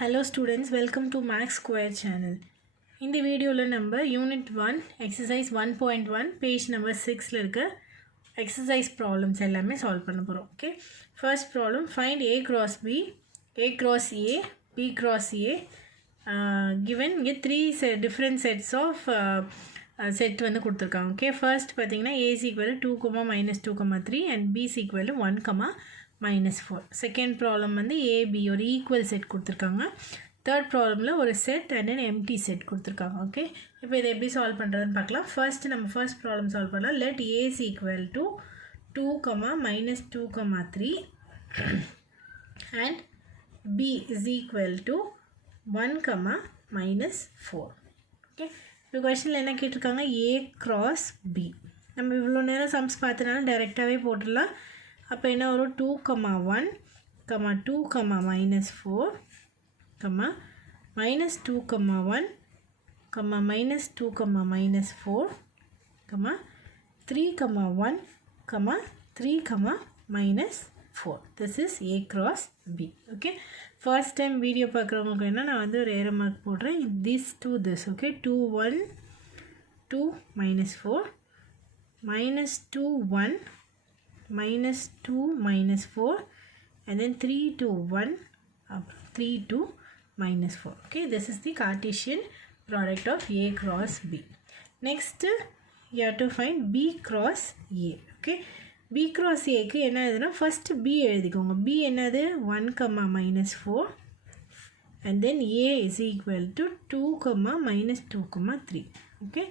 Hello students, welcome to Max Square channel. In the video number unit 1 exercise 1.1 page number 6 la irukka exercise problems ellame solve panna porom. Okay, first problem, find a cross b cross a b cross a given இங்க 3 different sets of set வந்து கொடுத்திருக்காங்க. Okay, first பாத்தீங்கன்னா a is equal to 2, -2, 3 and b is equal to 1, -4. Second problem வந்து a b ஒரு equal set கொடுத்திருக்காங்க. Third problemல ஒரு set and an empty set கொடுத்திருக்காங்க. Okay, இப்போ இதை எப்படி solve பண்றதுன்னு பார்க்கலாம். First நம்ம first problem solve பண்ணலாம். Let a is equal to 2, -2, 3 and b is equal to 1, -4. Okay, இப்போ questionல என்ன கேட்டிருக்காங்க, a cross b. நம்ம இவ்வளோ நேரம் sums பார்த்தனால டைரெக்டாகவே போட்டுடலாம். அப்போ என்ன வரும், 2, 1, 2, -4, -2, 1, -2, -4, 3, 1, 3, -4. This is a cross b. Okay, first time video பார்க்குறவங்களுக்கு என்ன, நான் வந்து ஒரு ஏரோ மார்க் போடுறேன். this to this. Okay, 2, 1, 2, -4, -2, 1, -2, -4 and then 3, 2, 1, 3, 2, -4. Okay, this is the Cartesian product of a cross b. Next you have to find b cross a. Okay, b cross a க்கு என்ன எழுதுனா, first b எழுதிக்கோங்க. b என்னது, 1, -4 and then a is equal to 2, -2, 3. Okay,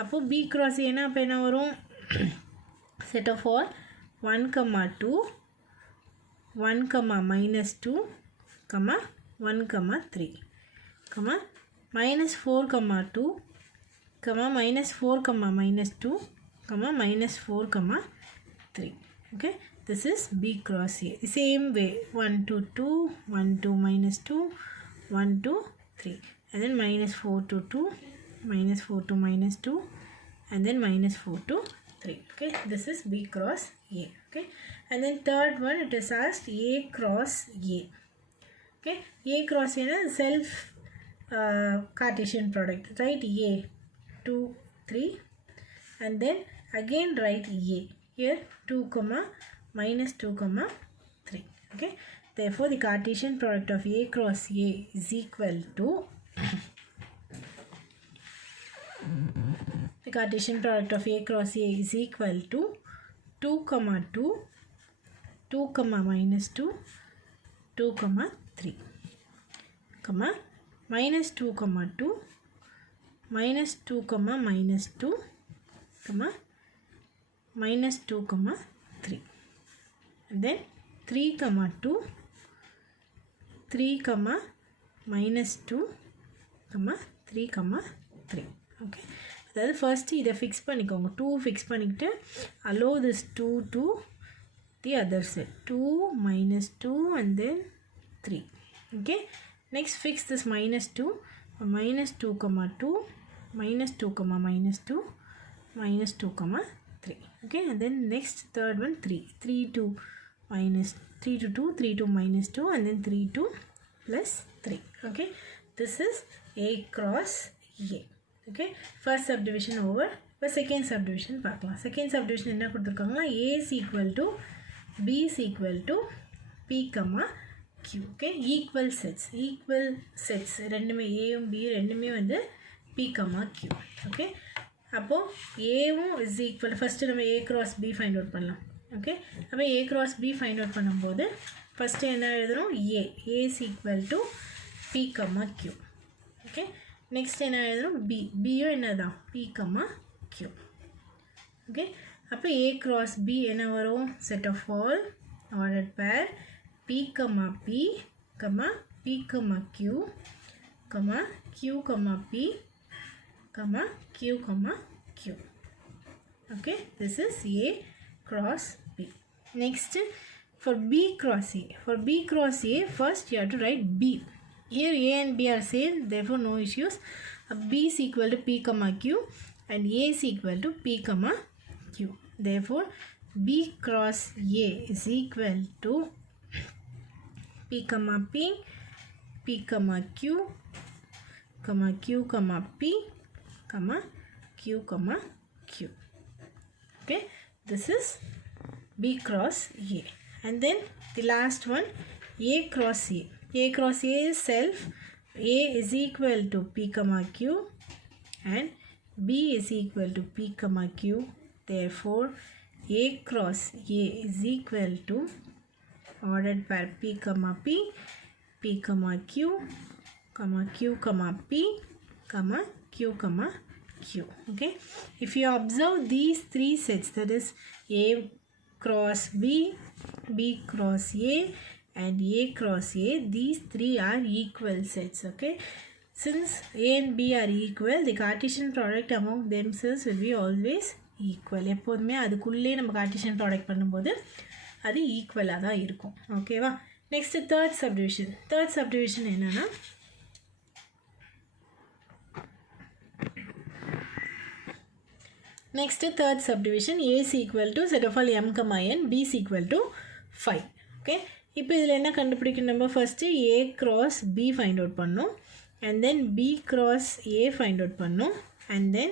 அப்போ b cross a அப்போ என்ன வரும், set of all 1, 2, 1, -2, 1, 3, -4, 2, -4, -2, -4, 3. Okay, this is b cross a. The same way 1, 2, 2, 1, 2, -2, 1, 2, 3 and then -4 to 2, -4 to -2 and then -4 to 3. Okay, this is b cross a. Okay, and then third one, it is asked a cross a. Okay, a cross a is self Cartesian product. Write a 2, 3 and then again write a here 2, -2, 3. Okay, therefore the Cartesian product of a cross a is equal to the Cartesian product of a cross a is equal to 2, 2, 2, -2, 2, 3, -2, 2, -2, -2, -2, 3 and then 3, 2, 3, -2, 3, 3. Okay, அதாவது first இதை fix பண்ணிக்கோங்க. 2 fix பண்ணிக்கிட்டு allow this 2 to the other side, 2, -2 and then 3. Okay, next fix this -2, -2, 2, -2, -2, -2, 3. Okay, and then next third one 3, 3 to 2, 3 to -2 and then 3 to +3. Okay, this is a cross a. Okay, first subdivision over. இப்போ second subdivision பார்க்கலாம். Second subdivision என்ன கொடுத்துருக்காங்கன்னா, a is equal to b is equal to p, q. Okay, equal sets ரெண்டுமே aவும் b ரெண்டுமே வந்து p, q. Okay, அப்போது aவும் is equal, first நம்ம a cross b find out பண்ணலாம். ஓகே, அப்போ a cross b find out பண்ணும்போது first என்ன எழுதுகிறோம், a is equal to p, q. Okay, next என்ன எழுதுகிறோம், பியும் என்ன தான், p, q. ஓகே, அப்போ a cross b என்ன வரும், set of all ordered pair p, p, p, q, q, p, q, q. Okay, this is a cross b. Next, for b cross a, first you have to write b. Here a and b are same, therefore no issues. B is equal to p, q and a is equal to p, q. Therefore b cross a is equal to p, p, P comma Q comma Q comma P comma Q comma Q. Okay, this is B cross A. And then the last one, A cross A. A cross A is self. A is equal to P comma Q and B is equal to P comma Q. Therefore, A cross A is equal to ordered pair P comma P, P comma Q comma Q comma P comma Q comma Q. Okay, if you observe these three sets, that is A cross B, B cross A and A cross A, these three are equal sets. Okay, since A and B are equal, the Cartesian product among themselves will be always equal. எப்போதுமே அதுக்குள்ளே நம்ம Cartesian product பண்ணும்போது அது ஈக்குவலாக தான் இருக்கும். ஓகேவா? Next third subdivision. Third subdivision என்னன்னா, next third subdivision, A is equal to set of all m comma n, B is equal to 5. Okay, இப்போ இதில் என்ன கண்டுபிடிக்கணும்? நம்ம first A cross B find out பண்ணோம், and then B cross A find out பண்ணோம், and then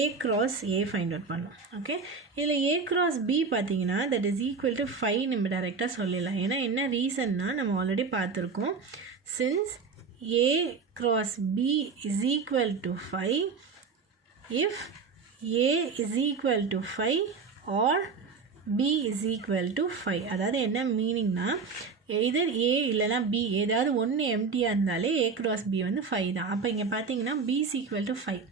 A cross A find out பண்ணோம். Okay, இதில் A cross B பார்த்தீங்கன்னா that is equal to 5 நம்ம டைரெக்டாக சொல்லலாம். ஏன்னா என்ன ரீசன்னா நம்ம ஆல்ரெடி பார்த்துருக்கோம். since A cross B is equal to 5 if A is equal to 5 or B is equal to 5. அதாவது என்ன மீனிங்னா, either A இல்லைனா B ஏதாவது ஒன்று எம்டியாக இருந்தாலே A cross B வந்து 5 தான். அப்போ இங்கே பார்த்தீங்கன்னா B is equal to 5.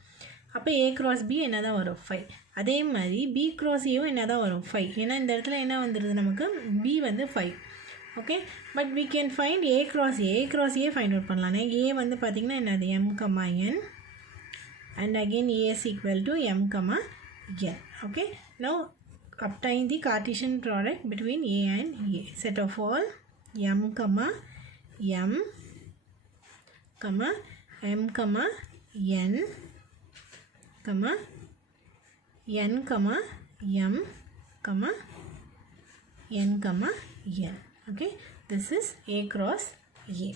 அப்போ A cross B என்ன தான் வரும்? 5. அதே மாதிரி B cross Aவும் என்ன தான் வரும்? 5. ஏன்னா இந்த இடத்துல என்ன வந்துடுது நமக்கு? B வந்து 5. Okay, but we can find A cross A. A cross A find out பண்ணலாம். A வந்து பார்த்தீங்கன்னா என்னது? M comma n. And again A is equal to m comma n. Okay, now obtain the Cartesian product between A and A. Set of all m comma m comma m comma n comma n comma m comma n comma n. Okay, this is A cross A.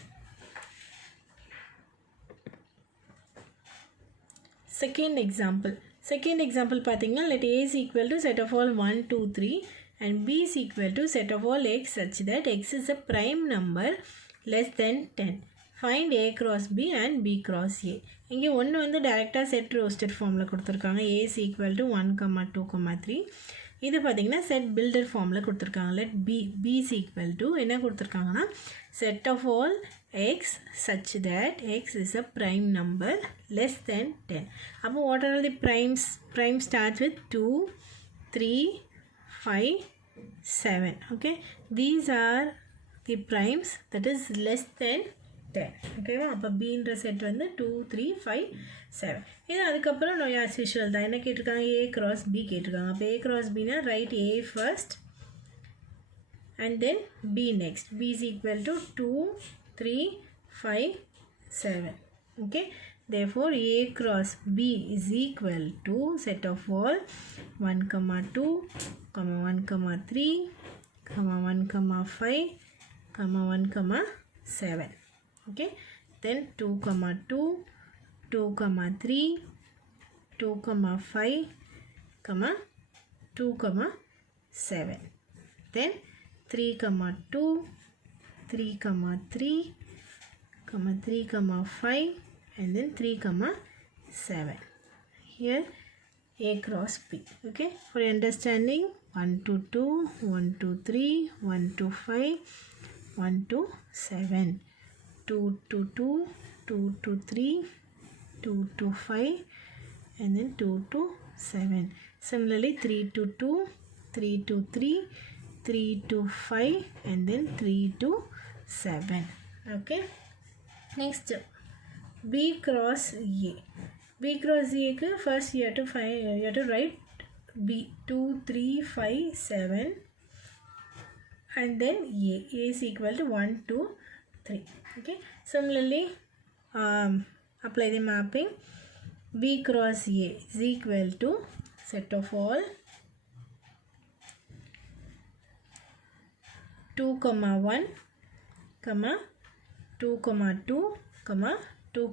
Second example பார்த்தீங்கன்னா, let A is equal to set of all 1 2 3 and B is equal to set of all x such that x is a prime number less than 10. Find A cross B and B cross A. இங்கே ஒன்று வந்து டைரெக்டாக set roasted ஃபார்மில் கொடுத்துருக்காங்க. A is equal to 1 2 3. இது பார்த்தீங்கன்னா set builder ஃபார்மில் கொடுத்துருக்காங்க. Let B is equal to என்ன கொடுத்துருக்காங்கன்னா, set of all x such that x is a prime number less than 10. அப்போ what are the primes? Prime starts with 2 3 5 7. Okay, these are the primes that is less than 10. ஓகேவா? அப்போ பீன்ற set வந்து 2 3 5 7. இது அதுக்கப்புறம் no as usual தான். என்ன கேட்டிருக்காங்க? A cross B கேட்டிருக்காங்க. அப்போ A cross Bனா right A first and then B next. B is equal to 2 3 5 7. Okay, therefore A cross B is equal to set of all 1 2 1 3 1 5 1 7. Okay, then 2 2 2 3 2 5 2 7. Then 3 2 3 3 3 5 and then 3 7. Here A cross B. Okay, for understanding, 1 2 2 1 2 3 1 2 5 1 2 7, 2 2 2 2 2 3 2 2 5 and then 2 2 7. Similarly 3 2 2 3 2 3 3 2 5 and then 3 2 7. Okay, next B cross A. B cross A ku first you have to write B 2 3 5 7 and then A is equal to 1 2 3. Okay, similarly apply the mapping. B cross A is equal to set of all 2 1 2 2, 2, 2,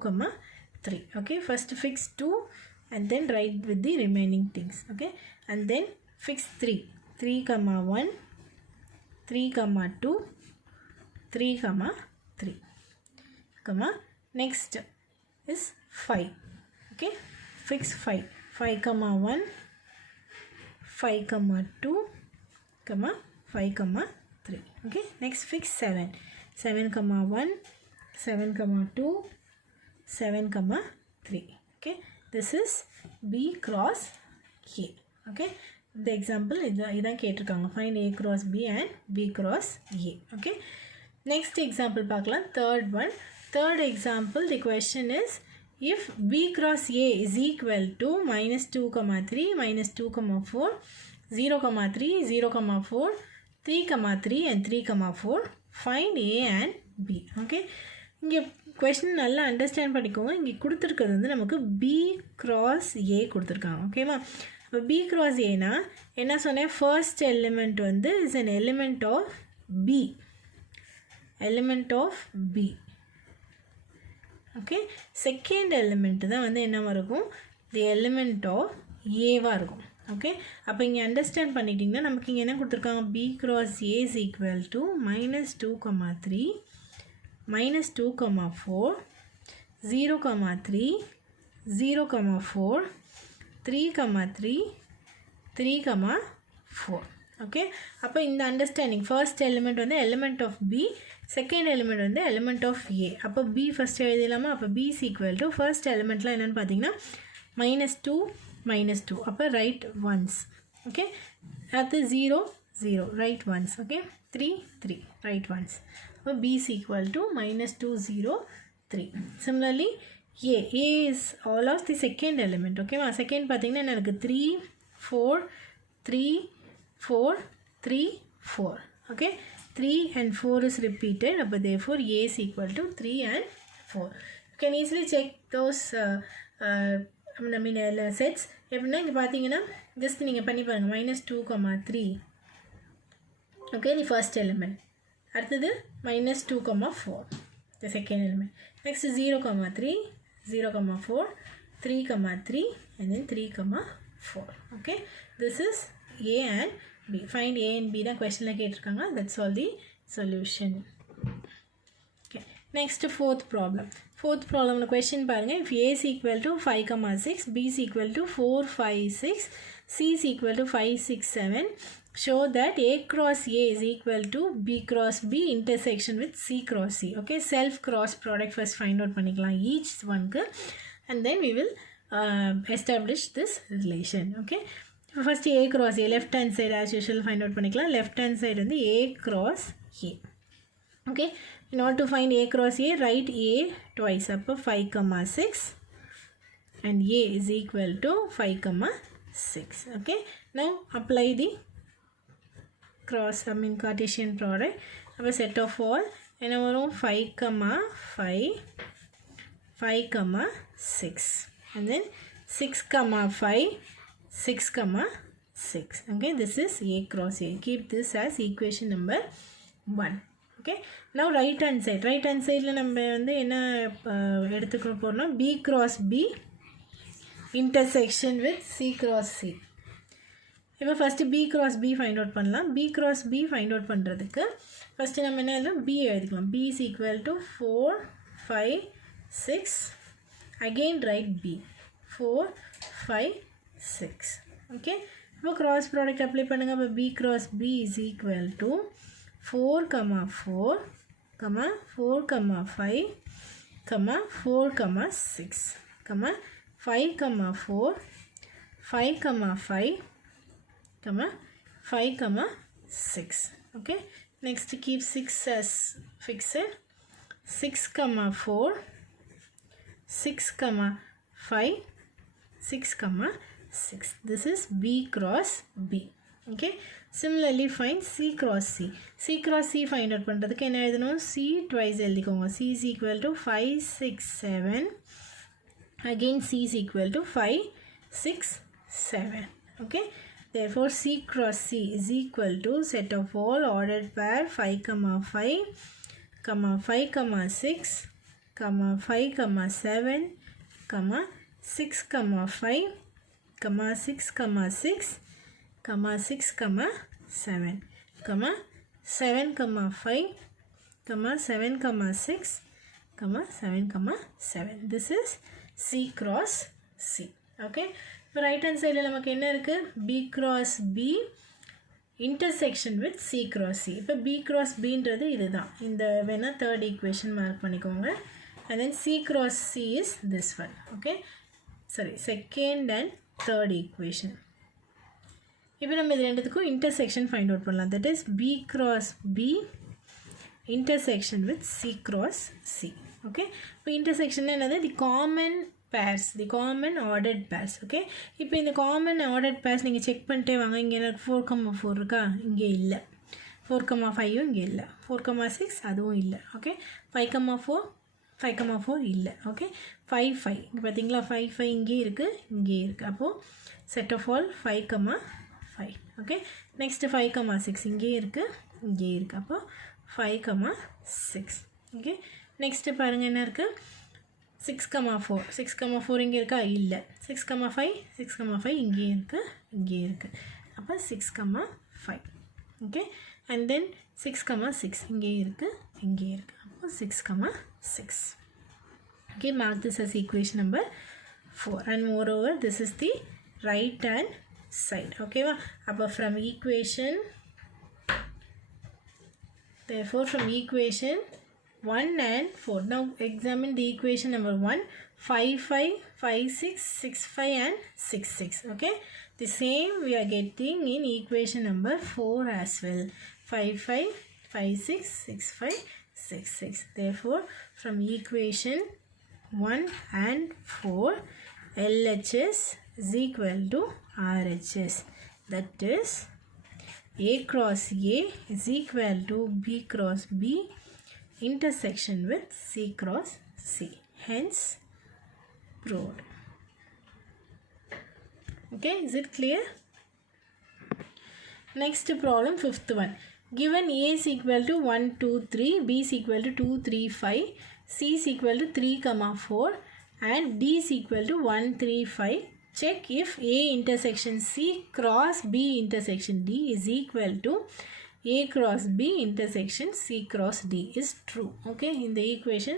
3. Okay, first fix 2 and then write with the remaining things. Okay, and then fix 3, 3, 1, 3, 2, 3, 3. Next is 5. Okay, fix 5, 5, 1, 5, 2, 5, 3. Okay, next fix 7, 7, 1, 7, 2, 7, 3. Okay, this is B cross A. Okay, the example இதான் கேட்டிருக்காங்க, find A cross B and B cross A. Okay, next example பார்க்கலாம், third one. Third example, the question is, if B cross A is equal to minus 2, 3, minus 2, 4, 0, 3, 0, 4, 3, 3 and 3, 4, find A and B. Okay, இங்கே question நல்லா understand பண்ணிக்கோங்க. இங்கே கொடுத்துருக்கிறது வந்து நமக்கு B cross A கொடுத்துருக்காங்க. ஓகேவா, இப்போ B cross Aனா என்ன சொன்னேன், ஃபர்ஸ்ட் எலிமெண்ட் வந்து is an element of B, element of B. Okay, second element தான் வந்து என்ன இருக்கும், தி எலிமெண்ட் ஆஃப் ஏவாக இருக்கும். ஓகே, அப்போ இங்கே அண்டர்ஸ்டாண்ட் பண்ணிட்டிங்கன்னா நமக்கு இங்கே என்ன கொடுத்துருக்காங்க, B cross A is equal to minus 2, 3, minus 2, 4, 0, 3, 0, 4, 3, 3, 3, 4. Okay, அப்போ இந்த அண்டர்ஸ்டாண்டிங் ஃபர்ஸ்ட் எலிமெண்ட் வந்து element of B, second element வந்து எலிமெண்ட் ஆஃப் A. அப்போ B ஃபஸ்ட் எழுதிடலாமா, அப்போ B is equal to first எலிமெண்ட்லாம் என்னென்னு பார்த்தீங்கன்னா minus 2, minus 2. அப்போ ரைட் ஒன்ஸ். ஓகே, அது 0, 0 right once. Okay, 3, 3 right once. அப்போ B is equal to minus 2, 0, 3. Similarly A is all of the second element. ஓகேவா, செகண்ட் பார்த்தீங்கன்னா என்ன இருக்குது, 3, 4, 3, 4, 3, 4. Okay, 3 and 4 is repeated. But therefore A is equal to 3 and 4. You can easily check those sets. எப்படின்னா இங்கே பார்த்தீங்கன்னா just நீங்கள் பண்ணி பாருங்கள், minus 2, 3. Okay, the first element. அடுத்தது minus 2, 4, the second element. Next 0, 3, 0, 4, 3, 3 and then 3, 4. Okay, this is A and B. Find A and B தான் questionல கேட்டிருக்காங்க. That's all the solution. Okay, next fourth problem. Fourth problem question பாருங்க, if A is equal to 5, 6, B is equal to 4, 5, 6, C is equal to 5, 6, 7, show that A cross A is equal to B cross B intersection with C cross C. Okay, self cross product first find out பண்ணிக்கலாம் each one க்கு, and then we will establish this relation. Okay, first A cross A, left hand side as usual find out பண்ணிக்கலாம். left hand side வந்து A cross A. Okay, in order to find A cross A, write A twice. அப்போ 5, 6 and A is equal to 5, 6. Okay, now apply the Cartesian product. அப்போ set of all என்ன வரும், 5, 5, 5, 6 and then 6, 5, 6, 6. Okay, this is A cross A. Keep this as equation number 1. Okay, now right hand side. Right hand side la நம்ம வந்து என்ன எடுத்துக்க போறோம்னா B cross B intersection with C cross C. இப்போ first B cross B find out பண்ணலாம். B cross B find out பண்றதுக்கு first நம்ம என்ன எழுதலாம், B எழுதிக்கலாம். B is equal to 4, 5, 6. Again write B, 4, 5, 6. Okay, இப்போ cross product apply பண்ணுங்க. அப்போ B cross B is equal to 4, 4, 4, 5, 4, 6, 5, 4, 5, 5, 5, 6. Okay, next keep 6 as fixed. 6, 4, 6, 5, 6, 6. This is B cross B. Okay, similarly find C cross C. C cross C find out பண்றதுக்கு என்ன எழுதணும், C twice எழுதிக்கோங்க. C is equal to 5, 6, 7. Again C is equal to 5, 6, 7. Okay, therefore C cross C is equal to set of all ordered pair 5, 5, comma 5 comma 6 comma 5 comma 7 comma 6 comma 5 comma 6 comma 6 comma 6 comma 7 comma 7 comma 5 comma 7 comma 6 comma 7 comma 7. This is C cross C. Okay. இப்போ right hand சைடில் நமக்கு என்ன இருக்குது? B cross B intersection with C cross C. இப்போ B cross Bன்றது இதுதான். இந்த வேணால் third equation mark பண்ணிக்கோங்க. And then C cross C is this one. Okay. Sorry, second and third equation. இப்போ நம்ம இது ரெண்டுத்துக்கும் intersection find out பண்ணலாம். That is B cross B intersection with C cross C. Okay. இப்போ intersection என்னது? The common pairs, the common ordered pairs. Okay. இப்போ இந்த common ordered pairs நீங்கள் செக் பண்ணிட்டே வாங்க. இங்கே எனக்கு 4,4 இருக்கா? இங்கே இல்லை. 4,5 இங்கே இல்லை. 4,6 அதுவும் இல்லை. ஓகே. 5,4 5,4 இல்லை. ஓகே. 5 இங்கே பார்த்தீங்களா? 5 இங்கே இருக்குது, இங்கே இருக்குது. அப்போது set of all 5,5. Okay. Next 5,6 இங்கே இருக்குது, இங்கே இருக்குது. அப்போது 5,6. ஓகே. நெக்ஸ்ட்டு பாருங்கள் என்ன இருக்குது? 6,4 6,4 இங்கே இருக்கா? இல்லை. 6,5 6,5 இங்கே இருக்குது, இங்கே இருக்குது. அப்போ 6,5. ஓகே. அண்ட் தென் 6,6 இங்கே இருக்குது, இங்கே இருக்குது. அப்போ 6,6. Okay, mark this as equation number 4. And moreover, this is the right hand side. Okay, apart from equation, therefore from equation 1 and 4. Now examine the equation number 1. 5, 5, 6, 6, 5 and 6, 6. Okay, the same we are getting in equation number 4 as well. 5, 5, 5, 6, 6, 5, 6, 6. Therefore, from equation 1 and 4, LHS is equal to RHS. That is A cross A is equal to B cross B intersection with C cross C. Hence, proved. Okay, is it clear? Next problem, fifth one. Given A is equal to 1, 2, 3, B is equal to 2, 3, 5, C is equal to 3, 4 and D is equal to 1, 3, 5. Check if A intersection C cross B intersection D is equal to A cross B intersection C cross D is true. Okay, in the equation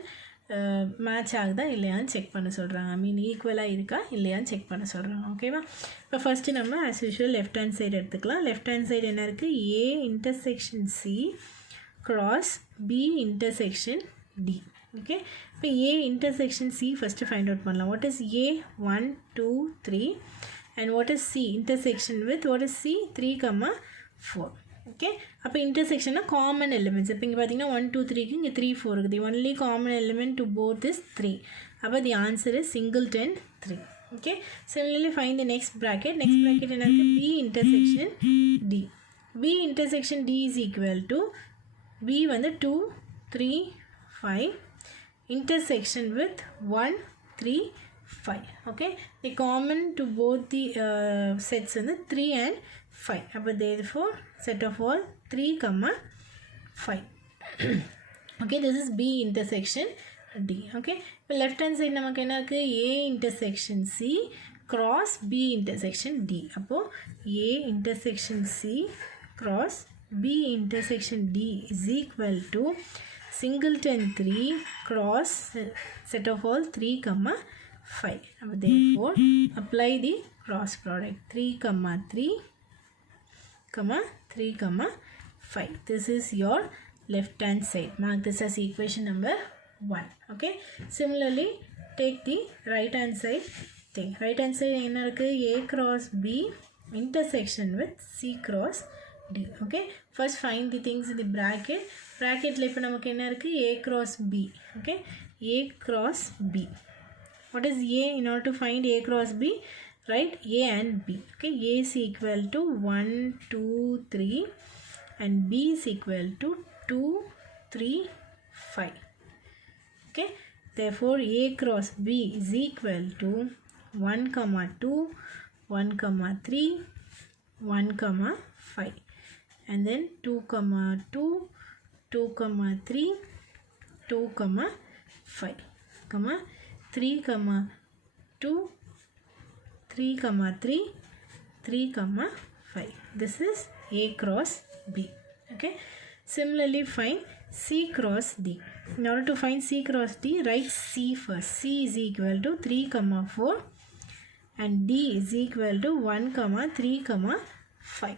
match ஆகுதா இல்லையான்னு check பண்ண சொல்கிறாங்க. ஐ மீன் ஈக்குவலாக இருக்கா இல்லையான்னு check பண்ண சொல்கிறாங்க. ஓகேவா? இப்போ ஃபஸ்ட்டு நம்ம as usual left hand side எடுத்துக்கலாம். லெஃப்ட் ஹேண்ட் சைடு என்ன இருக்குது? A intersection C cross B intersection D. Okay, இப்போ A intersection C first find out பண்ணலாம். What is A? 1, 2, 3 and what is C? Intersection with what is C? 3, 4. Okay. அப்போ இன்டர்செக்ஷன்னா common elements. இப்போ இங்கே பார்த்தீங்கன்னா 1, 2, 3க்கு இங்கே 3, 4 இருக்குது. Only common element to both is 3. அப்போ the answer is singleton 3. Okay. Similarly find the next bracket. Next bracket என்ன இருக்குது? B intersection D. B intersection D is equal to B வந்து 2, 3, 5 intersection with 1, 3, 5. Okay, the common to both the sets is 3 and 5. But therefore set of all 3, 5. Okay, this is B intersection D. Okay, இப்போ left hand side நமக்கு என்ன இருக்கு? A intersection C cross B intersection D. அப்போ A intersection C cross B intersection D is equal to singleton 3 cross set of all 3, 5. Therefore, apply the cross product. 3, 3, 3, 5. This is your left hand side. Mark this as equation number 1. Okay. Similarly, take the right hand side thing. Right hand side என்ன இருக்கு? A cross B intersection with C cross D. Okay. First find the things in the bracket. Bracketல இப்போ நமக்கு என்ன இருக்கு? A cross B. Okay. A cross B. What is A in order to find A cross B? Right? A and B. Okay. A is equal to 1, 2, 3 and B is equal to 2, 3, 5. Okay. Therefore, A cross B is equal to 1, 2, 1, 3, 1, 5. And then 2, 2, 2, 3, 2, 5, 3, 2, 3, 3, 3, 5. This is A cross B. Okay. Similarly, find C cross D. In order to find C cross D, write C first. C is equal to 3, 4 and D is equal to 1, 3, 5.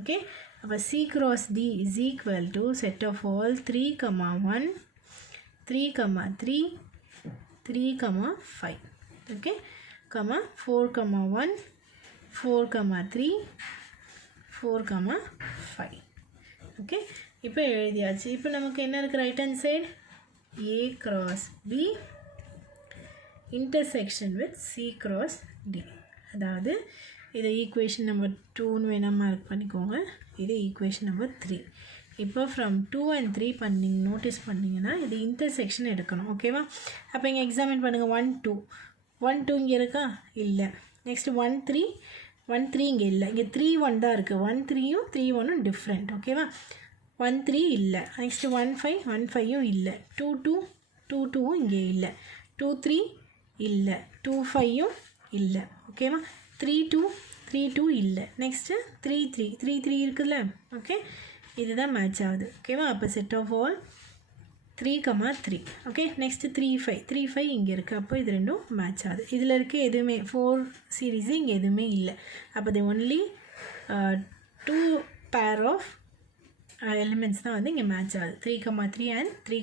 Okay. Now C cross D is equal to set of all 3, 1, 3, 3, 3, 5. Okay. 4, 1, 4, 3, 4, 5. Okay. இப்போ எழுதியாச்சு. இப்போ நமக்கு என்ன இருக்கு right hand side? A cross B intersection with C cross D. அதாவது இதை equation number 2ன்னு வேணால் mark பண்ணிக்கோங்க. இது ஈக்குவேஷன் நம்பர் 3. இப்போ ஃப்ரம் 2 and 3 நோட்டீஸ் பண்ணிங்கன்னா இது இன்டர்செக்ஷன் எடுக்கணும். ஓகேவா? அப்போ இங்கே எக்ஸாமின் பண்ணுங்கள். 1, 2 1, 2 இங்கே இருக்கா? இல்லை. நெக்ஸ்ட் 1, 3 1, 3 இங்கே இல்லை. இங்கே 3, 1 தான் இருக்குது. 1, 3யும் 3, 1ம் டிஃப்ரெண்ட். ஓகேவா? 1, 3 இல்லை. நெக்ஸ்ட் 1, 5 1, 5யும் இல்லை. 2, 2 2, 2வும் இங்கே இல்லை. 2, 3 இல்லை. 2, 5யும் இல்லை. ஓகேவா? 3, 2 3, 2 இல்லை. நெக்ஸ்ட்டு 3, 3 3, 3 இருக்குதுல்ல? ஓகே, இதுதான் மேட்ச் ஆகுது. ஓகேவா? அப்போ set of all 3, 3. Okay, next 3, 5 3, 5 இங்கே இருக்குது. அப்போ இது ரெண்டும் மேட்ச் ஆகுது. இதில் இருக்க எதுவுமே 4 சீரீஸு இங்கே எதுவுமே இல்லை. அப்போ the only 2 pair of elements தான் வந்து இங்கே மேட்ச் ஆகுது. 3, 3 and 3,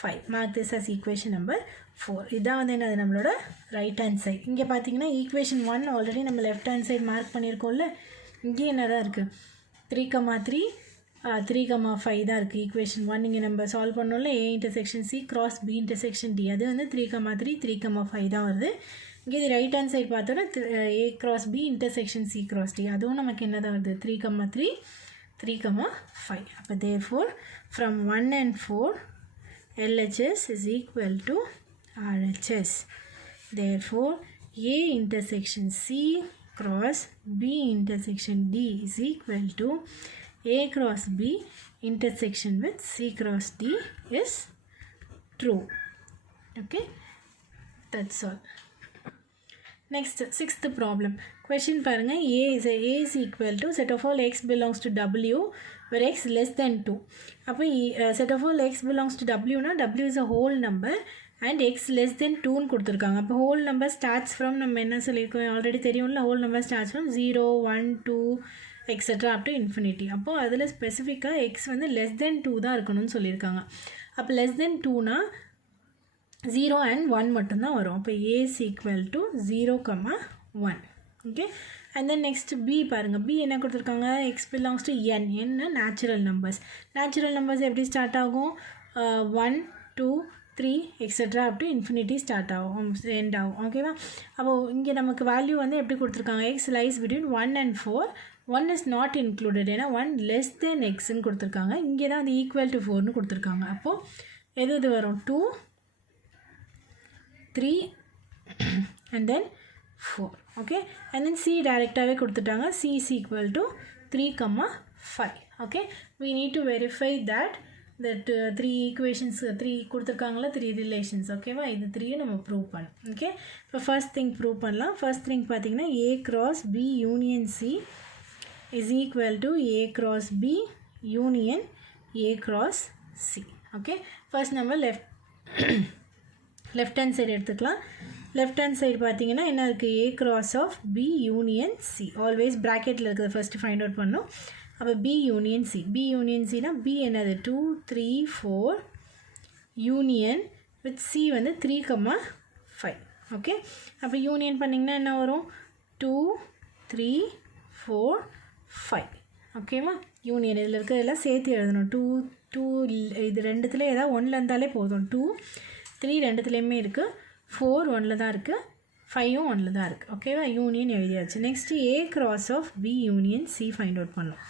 5. Mark this as equation number 4. இதான் வந்து என்னது நம்மளோட ரைட் ஹேண்ட் சைட். இங்கே பார்த்தீங்கன்னா ஈக்குவேஷன் 1 ஆல்ரெடி நம்ம லெஃப்ட் ஹேண்ட் சைட் மார்க் பண்ணியிருக்கோம்ல. இங்கேயும் என்ன தான் இருக்குது? 3, 3 3, 5 தான் இருக்குது. ஈக்குவேஷன் 1 இங்கே நம்ம சால்வ் பண்ணோம்ல. A intersection C cross B intersection D. அது வந்து 3, 3 3, 5 தான் வருது. இங்கே இது ரைட் ஹேண்ட் சைட் பார்த்தோன்னா A cross B intersection C cross D. அதுவும் நமக்கு என்ன தான் வருது? 3, 3 3, 5. அப்போ therefore from 1 and 4 LHS is equal to RHS. Therefore A intersection C cross B intersection D is equal to A cross B intersection with C cross D is true. Okay, that's all. Next, sixth problem. Question பாருங்க. A is equal to set of all x belongs to W where x less than 2. அப்போ set of all x belongs to W னா W is a whole number and x less than 2ன்னு கொடுத்துருக்காங்க. அப்போ whole number starts from நம்ம என்ன சொல்லியிருக்கோம் already தெரியும்ல. whole number starts from 0, 1, 2 etc. up to infinity. அப்போ அதில் ஸ்பெசிஃபிக்காக x வந்து less than 2 தான் இருக்கணும்னு சொல்லியிருக்காங்க. அப்போ less than 2னா 0 and 1 மட்டும்தான் வரும். அப்போ A is equal to 0, 1. Okay, and then next B பாருங்கள். B என்ன கொடுத்துருக்காங்க? x belongs to n. என்ன நேச்சுரல் நம்பர்ஸ். நேச்சுரல் நம்பர்ஸ் எப்படி ஸ்டார்ட் ஆகும்? 1, 2, 3 etcetera up to infinity start ஆகும், எண்ட் ஆகும். ஓகேவா? அப்போது இங்கே நமக்கு வேல்யூ வந்து எப்படி கொடுத்துருக்காங்க? X lies between 1 and 4. 1 is not included. ஏன்னா 1 லெஸ் தென் எக்ஸ்ன்னு கொடுத்துருக்காங்க. இங்கே தான் வந்து ஈக்குவல் டு 4ன்னு கொடுத்துருக்காங்க. அப்போது எது இது வரும்? 2, 3 and then 4. okay, and then C டைரெக்டாகவே கொடுத்துட்டாங்க. C is equal to 3, 5. okay, we need to verify that 3 equations 3 கொடுத்துருக்காங்களா, 3 ரிலேஷன்ஸ். ஓகேவா? இது 3 நம்ம ப்ரூவ் பண்ணோம். ஓகே, இப்போ ஃபர்ஸ்ட் திங் ப்ரூவ் பண்ணலாம். ஃபர்ஸ்ட் திங் பார்த்தீங்கன்னா A cross B union C is equal to A cross B union A cross C. Okay, first நம்ம left hand side எடுத்துக்கலாம். லெஃப்ட் ஹேண்ட் சைடு பார்த்தீங்கன்னா என்ன இருக்குது? A cross of B union C. Always ப்ராக்கெட்டில் இருக்கிறத first find out பண்ணோம். அப்போ B union C. B union Cனா B என்னது? 2, 3, 4 யூனியன் வித் C வந்து 3, 5. ஓகே, அப்போ யூனியன் பண்ணிங்கன்னா என்ன வரும்? 2, 3, 4, 5. ஓகேவா? யூனியன் இதில் இருக்கிறதெல்லாம் சேர்த்து எழுதணும். 2, 2 இது ரெண்டுத்தில் ஏதாவது ஒன்றில் இருந்தாலே போதும். 2, 3 ரெண்டுத்துலேயுமே இருக்குது. 4 1ல் தான் இருக்குது. 5ம் 1ல் தான் இருக்குது. ஓகேவா? யூனியன் எழுதியாச்சு. Next A cross of B union C find out பண்ணோம்.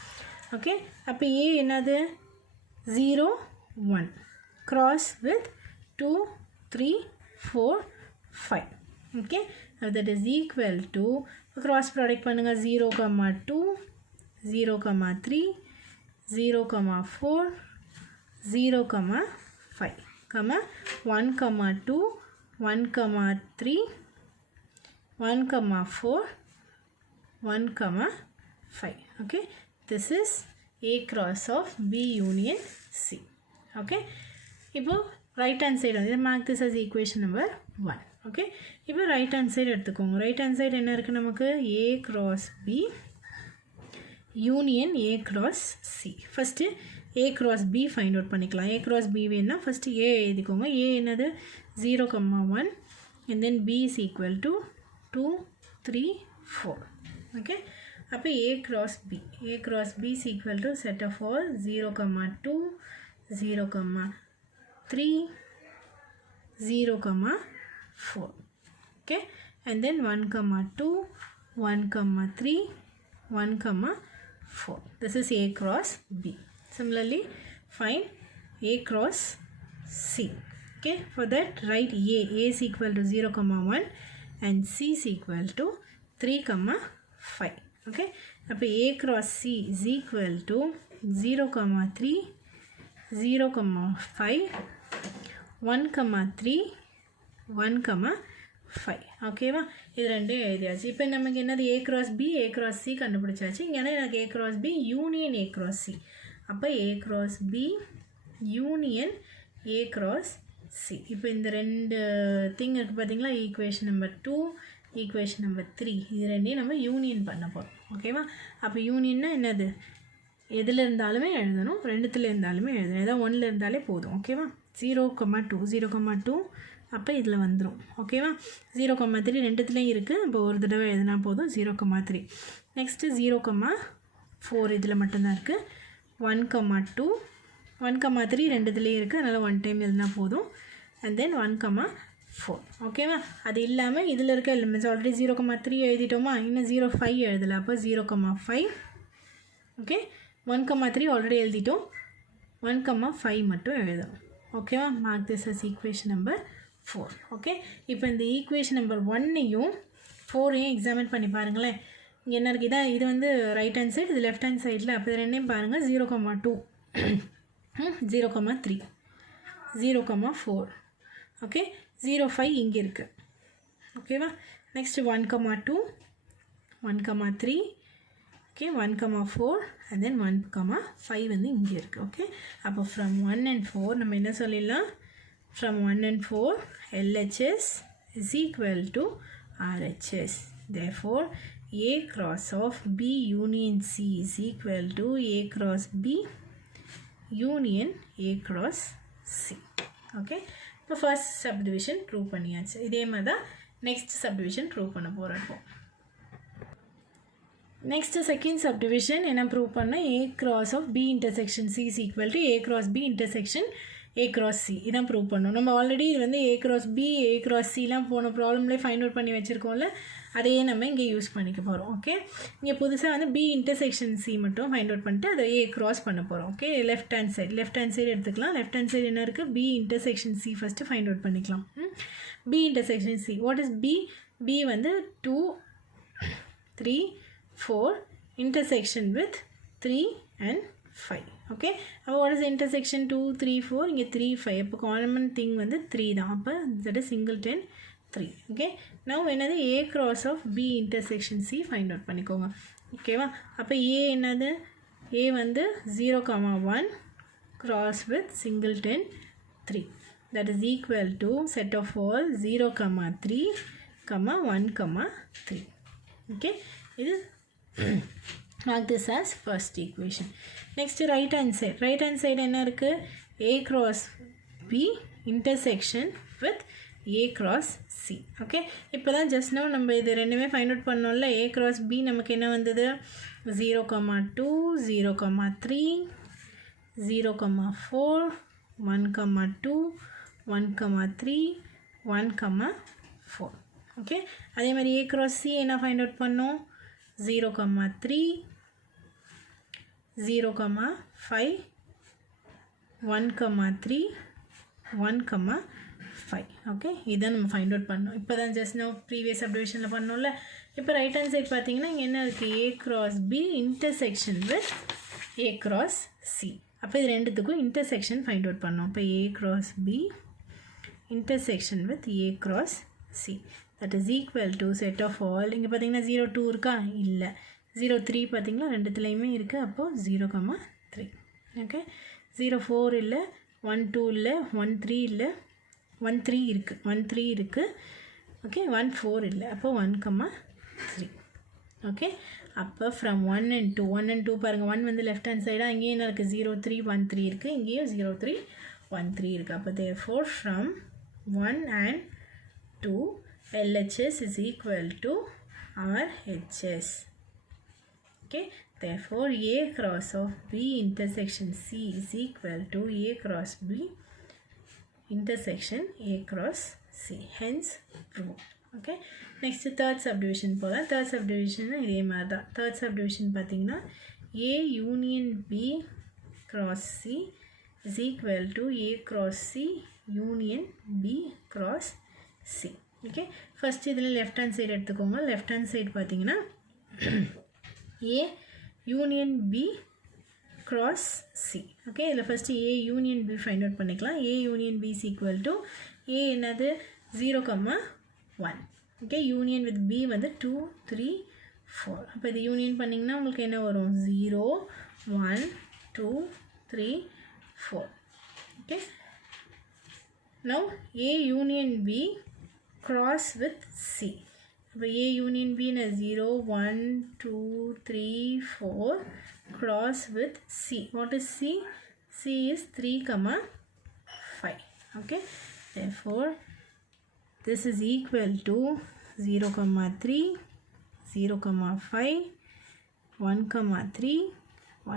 ஓகே, அப்போ A என்னது? 0, 1 cross with 2, 3, 4, 5. Okay, that is equal to cross product பண்ணுங்கள். 0, 2 0, 3 0, 4 0, 5. comma 1 comma 2 1 comma 3 1 comma 4 1 comma 5. Okay, this is A cross of B union C. Okay, இப்போ right hand side வந்து mark this as equation number 1. Okay, இப்போ right hand side எடுத்துக்கோங்க. right hand side என்ன இருக்கு நமக்கு A cross B union A cross C. first A cross B find out பண்ணிக்கலாம். A cross B வேணும்னா first A எழுதிக்கோங்க. A என்னது 0, 1 and then B is equal to 2, 3, 4. Okay, அப்போ A cross B. A cross B is equal to set of all 0, 2, 0, 3, 0, 4. Okay, and then 1, 2, 1, 3, 1, 4. This is A cross B. Similarly, find A cross C. Okay, for that write A. A is equal to 0, 1 and C is equal to 3, 5. Okay, அப்போ A cross C is equal to 0, 3, 0, 5, 1, 3, 1, 5. ஓகேவா, இது ரெண்டும் எழுதியாச்சு. இப்போ நமக்கு என்னது A cross B A cross C கண்டுபிடிச்சாச்சு. இங்கே எனக்கு A cross B union A cross C. அப்போ A cross B union A cross C. இப்போ இந்த ரெண்டு திங் இருக்குது பார்த்தீங்களா, ஈக்குவேஷன் நம்பர் 2 ஈக்குவேஷன் நம்பர் 3 இது ரெண்டையும் நம்ம யூனியன் பண்ண போகிறோம். ஓகேவா, அப்போ யூனியன்னா என்னது, எதில் இருந்தாலுமே எழுதணும், ரெண்டுத்தில் இருந்தாலுமே எழுதணும், ஏதாவது ஒன்றில் இருந்தாலே போதும். ஓகேவா, 0, 2 0, 2 அப்போ இதில் வந்துடும். ஓகேவா, 0, 3 ரெண்டுத்துலேயும் இருக்குது. இப்போ ஒரு தடவை எழுதினா போதும் 0, 3. நெக்ஸ்ட்டு 0, 4 இதில் மட்டும்தான் இருக்குது. 1, 2 1, 3 ரெண்டுத்துலேயும் இருக்குது, அதனால் 1 டைம் எழுதினா போதும். And then 1, 4. ஓகேவா, அது இல்லாமல் இதில் இருக்க எலிமெண்ட்ஸ் ஆல்ரெடி 0, 3 எழுதிட்டோமா, இன்னும் 0, 5 எழுதலை. அப்போ 0, 5. ஓகே, 1, 3 ஆல்ரெடி எழுதிட்டோம். 1, 5 மட்டும் எழுதும். ஓகேவா, mark this as equation number 4. Okay, இப்போ இந்த ஈக்குவேஷன் நம்பர் 1ஐயும் 4ஐயும் எக்ஸாமின் பண்ணி பாருங்களேன். இங்கே என்ன இருக்குது, இதான் இது வந்து ரைட் ஹேண்ட் சைடு, இது லெஃப்ட் ஹேண்ட் சைடில். அப்போ இது ரெண்டையும் பாருங்கள். 0, 2 0, 3 0, 4. ஓகே, 0, 5 இங்கே இருக்குது. ஓகேவா, நெக்ஸ்ட்டு 1, 2 1, 3 ஓகே, 1, 4 and then 1, 5 வந்து இங்கே இருக்குது. ஓகே, அப்போ ஃப்ரம் 1 and 4 நம்ம என்ன சொல்லிடலாம், from 1 and 4 LHS is equal to RHS. Therefore, A cross of B union C is equal to A cross B union A cross C. Okay, இப்போ first subdivision prove பண்ணியாச்சு. இதே மாதிரி தான் next subdivision prove பண்ண போகிறோம். Next second subdivision என்ன prove பண்ணால் A cross of B intersection C is equal to A cross B intersection A cross C இதான் ப்ரூவ் பண்ணோம். நம்ம ஆல்ரெடி இது வந்து A cross B A cross Cலாம் போன ப்ராப்ளம்லேயே ஃபைண்ட் அவுட் பண்ணி வச்சுருக்கோம்ல, அதையே நம்ம இங்கே யூஸ் பண்ணிக்க போகிறோம். ஓகே, இங்கே புதுசாக வந்து B intersection C மட்டும் ஃபைண்ட் அவுட் பண்ணிட்டு அதை A cross பண்ண போகிறோம். ஓகே, லெஃப்ட் ஹேண்ட் சைடு எடுத்துக்கலாம். லெஃப்ட் ஹேண்ட் சைடு என்ன இருக்குது, B intersection C first find out பண்ணிக்கலாம். B intersection C, what is B? B வந்து 2, 3, 4 intersection with 3 and 5. ஓகே, அப்போ வாட் இஸ் இன்டர்செக்ஷன் 2, 3, 4 இங்கே 3, 5. அப்போ காமன் திங் வந்து 3 தான். அப்போ that is singleton 3. Okay, now என்னது A cross of B intersection C find out பண்ணிக்கோங்க. ஓகேவா, அப்போ A என்னது, A வந்து 0, 1 cross with singleton 3. That is equal to set of all 0, 3, 1, 3. Okay, இது mark this as first equation. Next right hand side என்ன இருக்கு, A cross B intersection with A cross C. Okay, இப்போ தான் just no நம்ம இது ரெண்டுமே find out பண்ணோம்ல. A cross B நமக்கு என்ன வந்தது, 0, 2 0, 3 0, 4 1, 2 1, 3 1, 4. ஓகே, அதே மாதிரி A cross C என்ன ஃபைண்ட் அவுட் பண்ணோம், 0, 3 0, 5 1, 3 1, 5. ஓகே, இதை நம்ம ஃபைண்ட் அவுட் பண்ணோம். இப்போ தான் ஜஸ்ட் நான் ப்ரீவியஸ் சப்டிவிஷனில் பண்ணோம்ல. இப்போ ரைட் ஹேண்ட் சைட் பார்த்தீங்கன்னா இங்கே என்ன இருக்குது, A cross B intersection with A cross C. அப்போ இது ரெண்டுத்துக்கும் இன்டர்செக்ஷன் ஃபைண்ட் அவுட் பண்ணோம். இப்போ A cross B intersection with A cross C that is equal to set of all. இங்கே பார்த்தீங்கன்னா 0 2 இருக்கா, இல்லை 0 3 பார்த்தீங்கன்னா ரெண்டுத்துலேயுமே இருக்குது. அப்போது 0 3 ஓகே. 0 4 இல்லை, 1 2 இல்லை, 1 3 இல்லை, 1 3 இருக்குது, 1 3 இருக்குது ஓகே. 1 4 இல்லை, அப்போ 1 3 ஓகே. அப்போ ஃப்ரம் 1 and 2 1 and 2 பாருங்கள், 1 வந்து லெஃப்ட் ஹேண்ட் சைடாக இங்கேயும் என்ன இருக்குது 0 3 1 3 இருக்குது, இங்கேயும் 0 3 1 3 இருக்குது. அப்போ therefore from 1 and 2 LHS is equal to RHS. Okay, therefore A cross of B intersection C is equal to A cross B intersection A cross C, hence proved. Okay, next third subdivision போகலாம். third subdivision இதே மாதிரி தான். third subdivision பார்த்தீங்கன்னா A union B cross C is equal to A cross C union B cross C. Okay, first இதில் left hand side எடுத்துக்கோங்க. left hand side பார்த்தீங்கன்னா A union B cross C. Okay, இதில் first A union B find out பண்ணிக்கலாம். A union B is equal to A என்னது 0 1. Okay, union with B வந்து 2 3 4. அப்போ இது union பண்ணிங்கன்னா உங்களுக்கு என்ன வரும் 0 1 2 3 4. Okay, now A union B cross with C. அப்போ A union B na 0 1 2 3 4 cross with C. What is C? C is 3 5. Okay, therefore this is equal to 0 3 0 5 1 3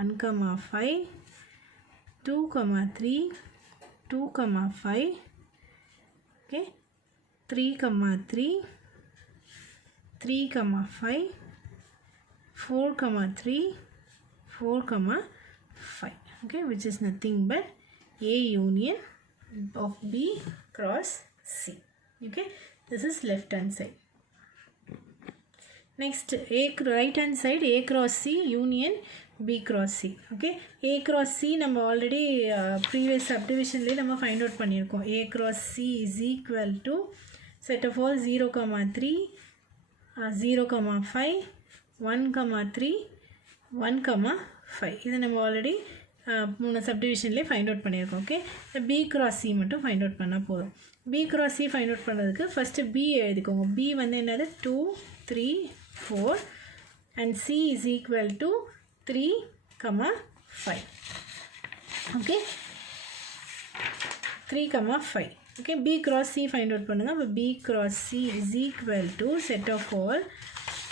1 5 2 3 2 5 okay 3 3 3 5 4 3 4 5 okay, which is nothing but A union of B cross C. Okay, this is left hand side. Next right hand side A cross C union B cross C. Okay, A cross C நம்ம already previous subdivisionல நம்ம find out பண்ணியிருக்கோம். A cross C is equal to set of all 0 3 0 5 1 3 1 5. இது நம்ம already மூணு சப்டிவிஷன்லேயே find out பண்ணியிருக்கோம். Okay, இந்த B cross C மட்டும் find out பண்ணால் போதும். B cross C find out பண்ணுறதுக்கு ஃபஸ்ட்டு B எழுதிக்கோங்க. B வந்து என்னது 2 3 4 and C is equal to 3 5. Okay, 3 5. Okay, B cross C find out பண்ணுங்கள். அப்போ B cross C is equal to set of all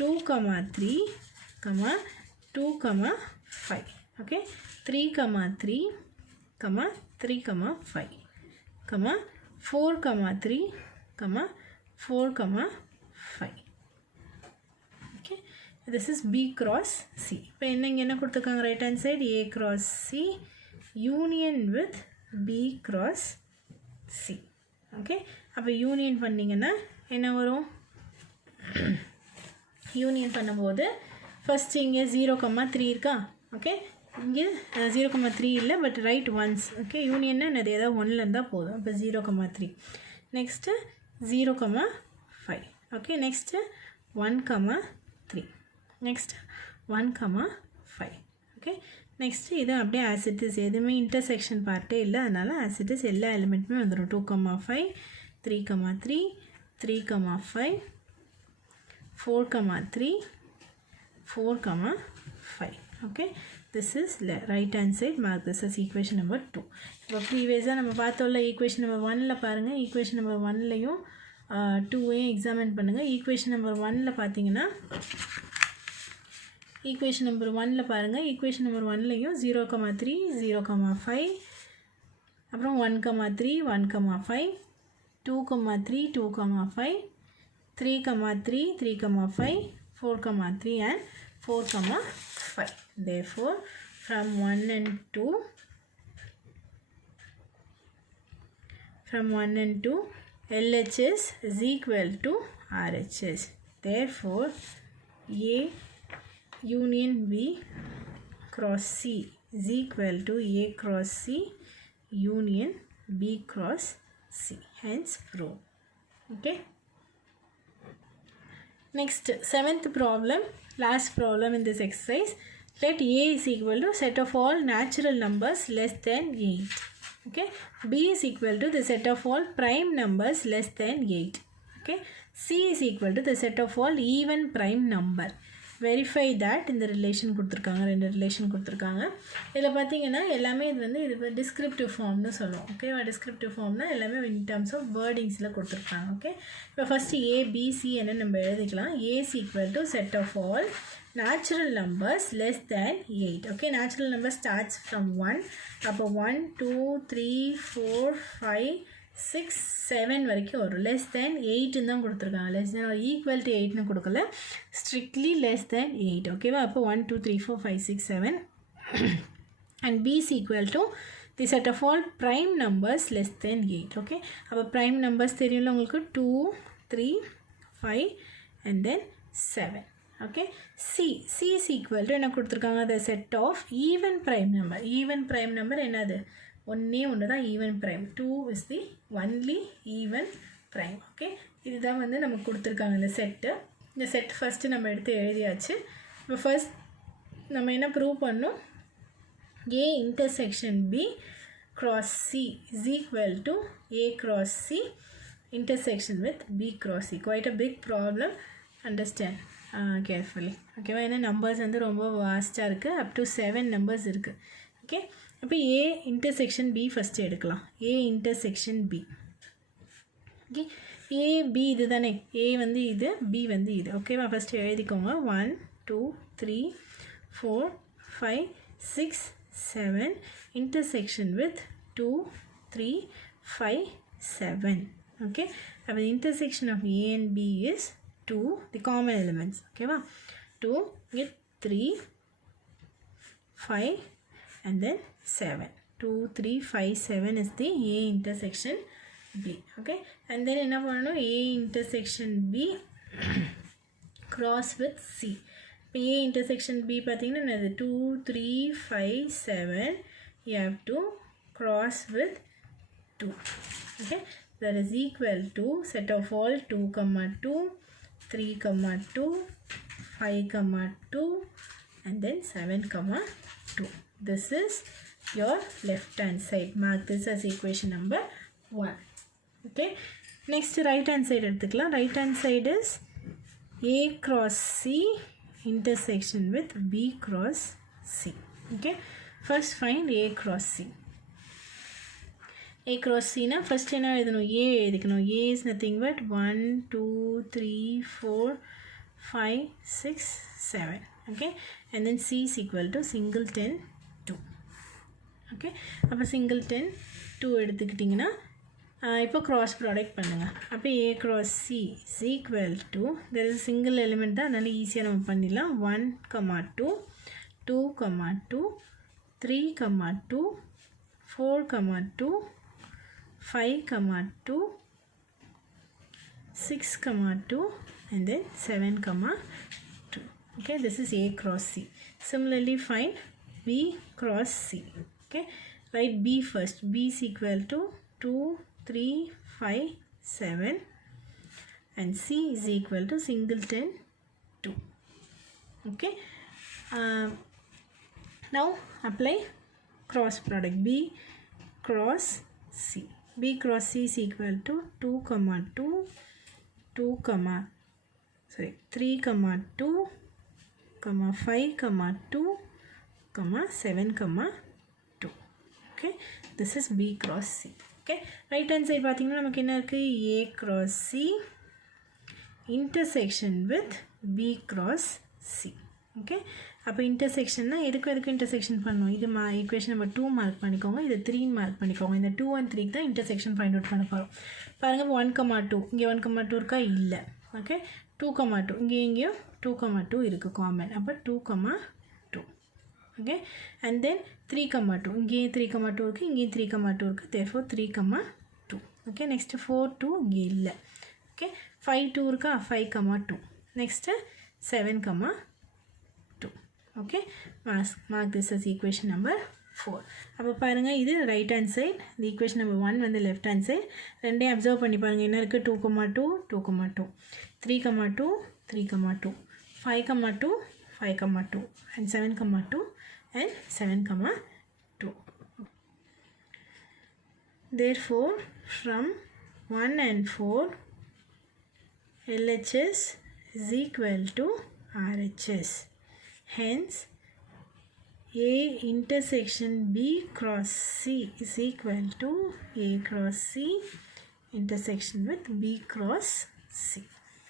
2 3 2 5. okay, 3 3 3 5 4 3 4 5. okay, this is B cross C. இப்போ என்ன கொடுத்துருக்காங்க right hand side A cross C union with B cross C. okay, அப்போ union பண்ணிங்கன்னா என்ன வரும்? Union பண்ணும்போது ஃபர்ஸ்ட் இங்கே 0 3 இருக்கா? ஓகே, இங்கே 0 3 இல்லை, பட் ரைட் ஒன்ஸ். ஓகே, யூனியன்னா என்னது ஏதாவது ஒன்றில் இருந்தால் போதும். இப்போ 0 3 next 0 5. Okay, next 1 3 next 1 5. Okay, next இது அப்படியே ஆசிட்டிஸ், எதுவுமே இன்டர்செக்ஷன் பார்ட்டே இல்லை, அதனால் ஆசிட்டிஸ் எல்லா எலிமெண்ட்டுமே வந்துடும். 2 5 3 3 3 5 4 3 4 5. okay, this is right hand side. mark this as equation number 2. இப்போ ப்ரீவியஸாக நம்ம பார்த்தோம்ல ஈக்குவேஷன் நம்பர் 1ல் பாருங்கள். ஈக்குவேஷன் நம்பர் 1லையும் 2வையும் எக்ஸாமின் பண்ணுங்கள். ஈக்குவேஷன் நம்பர் 1ல் பார்த்தீங்கன்னா ஈக்குவேஷன் நம்பர் 1ல் பாருங்கள். ஈக்குவேஷன் நம்பர் 1லையும் 0 3 0 5 அப்புறம் 1 3 1 5 2 3 2 5 3 3 3 5 4 3 and 4 5. therefore from 1 and 2 LHS is equal to RHS. therefore A union B cross C is equal to A cross C union B cross C. Hence rho. Okay. Next, 7th problem, last problem in this exercise. Let A is equal to set of all natural numbers less than 8. Okay. B is equal to the set of all prime numbers less than 8. Okay. C is equal to the set of all even prime number. Verify that இந்த relation கொடுத்துருக்காங்க, 2 relation கொடுத்துருக்காங்க. இதில் பார்த்தீங்கன்னா எல்லாமே இது வந்து இது descriptive ஃபார்ம்னு சொல்லுவோம். ஓகேவா? டிஸ்கிரிப்டிவ் ஃபார்ம்னா எல்லாமே இன் டர்ம்ஸ் ஆஃப் வேர்டிங்ஸில் கொடுத்துருக்காங்க. ஓகே, இப்போ ஃபஸ்ட்டு ஏபிசி என்ன நம்ம எழுதிக்கலாம். A's equal to set of all natural numbers less than 8. Okay, natural number starts from 1. அப்போ 1, 2, 3, 4, 5, 6, 7 வரைக்கும் வரும். less than 8 தான் கொடுத்துருக்காங்க. less than or equal to 8னு கொடுக்கல, strictly less than 8. ஓகேவா? அப்போ 1, 2, 3, 4, 5, 6, 7 and B is equal to the set of all prime numbers less than 8. Okay, அப்போ prime numbers தெரியும்ல உங்களுக்கு, 2, 3, 5 and then 7. Okay, C is equal to என்ன கொடுத்துருக்காங்க, the set of even prime number. even prime number என்னது, ஒன்றே ஒன்று தான் even prime. 2 is the only even prime. Okay, இதுதான் வந்து நமக்கு கொடுத்துருக்காங்க இந்த செட்டு. இந்த செட் ஃபஸ்ட்டு நம்ம எடுத்து எழுதியாச்சு. இப்போ ஃபஸ்ட் நம்ம என்ன ப்ரூவ் பண்ணோம், A intersection B cross C is equal to A cross C intersection with B cross C. Quite a big problem, understand carefully. ஓகேவா? ஏன்னா நம்பர்ஸ் வந்து ரொம்ப வாஸ்ட்டாக இருக்குது, அப் டு 7 நம்பர்ஸ் இருக்குது. ஓகே, அப்போ A intersection B ஃபஸ்ட்டு எடுக்கலாம். A intersection B. Okay, A B இது தானே, A வந்து இது, B வந்து இது. ஓகேவா? ஃபஸ்ட்டு எழுதிக்கோங்க. 1, 2, 3, 4, 5, 6, 7 intersection with 2, 3, 5, 7. Okay, so the intersection of A and B is 2, the common elements. Okay, 2 get 3, 5 and then 7. 2, 3, 5, 7 is the A intersection B. Okay, and then என்ன பண்ணணும், A intersection B cross with C. இப்போ A intersection B பார்த்தீங்கன்னா என்னது, 2, 3, 5, 7. You have to cross with 2. Okay, that is equal to set of all 2, 2, 3, 2, 5, 2 and then 7, 2. This is your left hand side. Mark this as equation number 1. Okay, next right hand side எடுத்துக்கலாம். right hand side is A cross C intersection with B cross C. Okay, first find A cross C. A cross C na first என்ன எழுதணும், A எழுதிக்கணும். A is nothing but 1, 2, 3, 4, 5, 6, 7. Okay, and then C is equal to singleton 2. Okay, அப்போ singleton 2 எடுத்துக்கிட்டிங்கன்னா இப்போ cross product பண்ணுங்கள். அப்போ A cross C is equal to, there is a single element தான், அதனால் ஈஸியாக நம்ம பண்ணிடலாம். 1, 2, 2, 2, 3, 2, 4, 2, 5, 2, 6, 2 and then 7, 2. Okay, this is A cross C. Similarly find B cross C. Okay, write B first. B is equal to 2, 3, 5, 7 and C is equal to singleton 2. Okay, now apply cross product. B cross C. B cross C is equal to 2, 2, 3, 2, 5, 2, 7, 2. Okay, this is B cross C. Okay, right hand side பார்த்தீங்கன்னா நமக்கு என்ன இருக்குது, A cross C intersection with B cross C. Okay, அப்போ இன்டர்செக்ஷன்னா எதுக்கும் intersection பண்ணணும். இது equation number 2 mark பண்ணிக்கோங்க, இது 3 மார்க் பண்ணிக்கோங்க. இந்த 2 and 3 தான் இன்டர்செக்ஷன் ஃபைண்ட் அவுட் பண்ண போகிறோம். பாருங்கள், 1, 2 இங்கே 1, 2 இருக்கா, இல்லை. ஓகே, 2, 2 இங்கேயும் 2, 2 இருக்குது காமன். அப்போ 2, 2. ஓகே, அண்ட் தென் 3, 2 இங்கேயும் 3, 2 இருக்குது, இங்கேயும் 3, 2 இருக்குது. தேர்ஃபோர் 3, 2. ஓகே, நெக்ஸ்ட்டு 4, 2 இங்கே இல்லை. ஓகே, 5, 2 இருக்கா, 5, 2. Next 7, 2. Okay, mark this as equation number 4. அப்போ பாருங்க இது ரைட் ஹேண்ட் சைட், இந்த ஈக்குவேஷன் நம்பர் 1 வந்து லெஃப்ட் ஹேண்ட் சைட். ரெண்டையும் அப்சர்வ் பண்ணி பாருங்கள். என்ன இருக்குது? 2,2 2,2 3,2 3,2 5,2 5,2 and 7,2 and 7,2. Therefore from 1 and 4 LHS is equal to RHS. Hence A intersection B cross C is equal to A cross C intersection with B cross C.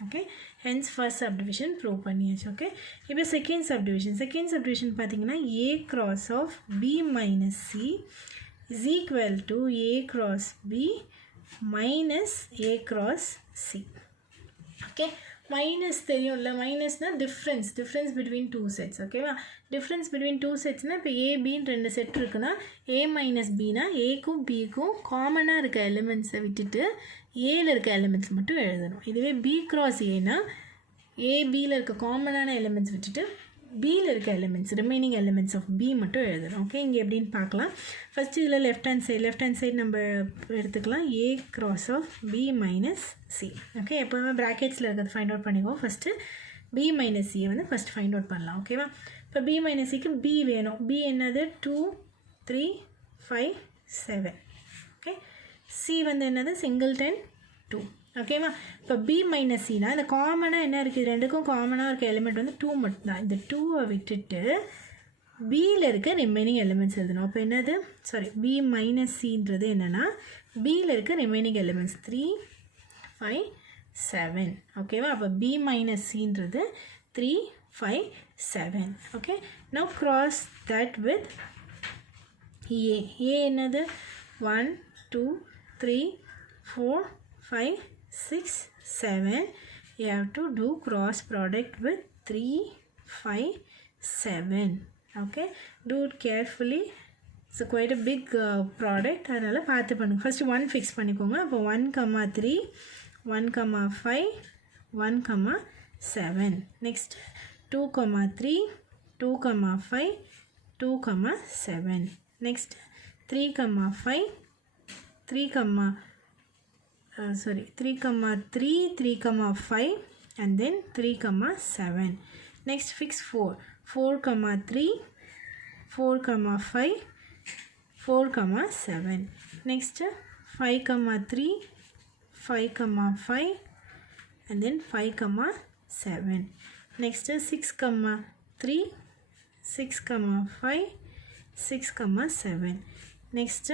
Okay, hence first subdivision prove பண்ணியாச்சு. Okay, இப்போ second subdivision பார்த்தீங்கன்னா A cross of B minus C is equal to A cross B minus A cross C. Okay, minus தெரியும்ல, மைனஸ்னா difference between two sets. ஓகேவா, difference between two setsனா இப்போ ஏபின்னு ரெண்டு set இருக்குன்னா ஏ minus பினா ஏக்கும் பிக்கும் காமனாக இருக்க எலிமெண்ட்ஸை விட்டுட்டு ஏல இருக்க எலிமெண்ட்ஸ் மட்டும் எழுதணும். இதுவே பி கிராஸ் ஏனா ஏபியில் இருக்க காமனான எலிமெண்ட்ஸ் விட்டுட்டு பியில் இருக்க elements remaining elements of B மட்டும் எழுதணும். ஓகே, இங்கே எப்படின்னு பார்க்கலாம். ஃபஸ்ட்டு இதில் லெஃப்ட் ஹேண்ட் சைடு நம்ம எடுத்துக்கலாம். A cross of B minus C. Okay, எப்போவுமே ப்ராக்கெட்ஸில் இருக்கிறது ஃபைண்ட் அவுட் பண்ணிக்கோ. ஃபஸ்ட்டு பி மைனஸ் சியை வந்து ஃபஸ்ட் ஃபைண்ட் அவுட் பண்ணலாம். ஓகேவா, இப்போ பி மைனஸ் சிக்கு பி வேணும். பி என்னது? 2 3 5 7. ஓகே, சி வந்து என்னது? சிங்கிள்டன் 2. ஓகேவா, இப்போ பி மைனஸ் சினா இந்த காமனாக என்ன இருக்குது? ரெண்டுக்கும் காமனாக இருக்க எலிமெண்ட் வந்து 2 மட்டும்தான். இந்த 2வை விட்டுட்டு பியில் இருக்க ரிமைனிங் எலிமெண்ட்ஸ் எழுதணும். அப்போ என்னது? பி மைனஸ் சின்றது என்னென்னா பியில் இருக்க ரிமைனிங் எலிமெண்ட்ஸ் 3 5 7. ஓகேவா, அப்போ பி மைனஸ் சின்றது 3 5 7. Okay, now cross that with A. A என்னது? 1 2 3 4 5 6 7. You have to do cross product with 3 5 7. Okay, do it carefully. It's quite a big product. அதனால பார்த்து பண்ணுங்க. ஃபர்ஸ்ட் 1 ஃபிக்ஸ் பண்ணிக்கோங்க. அப்போ 1,3 1,5 1,7. Next 2,3 2,5 2,7. Next 3,5 3,3 3,5 and then 3,7. Next fix 4 4,3 4,5 4,7. Next 5,3 5,5 and then 5,7. Next 6,3 6,5 6,7. Next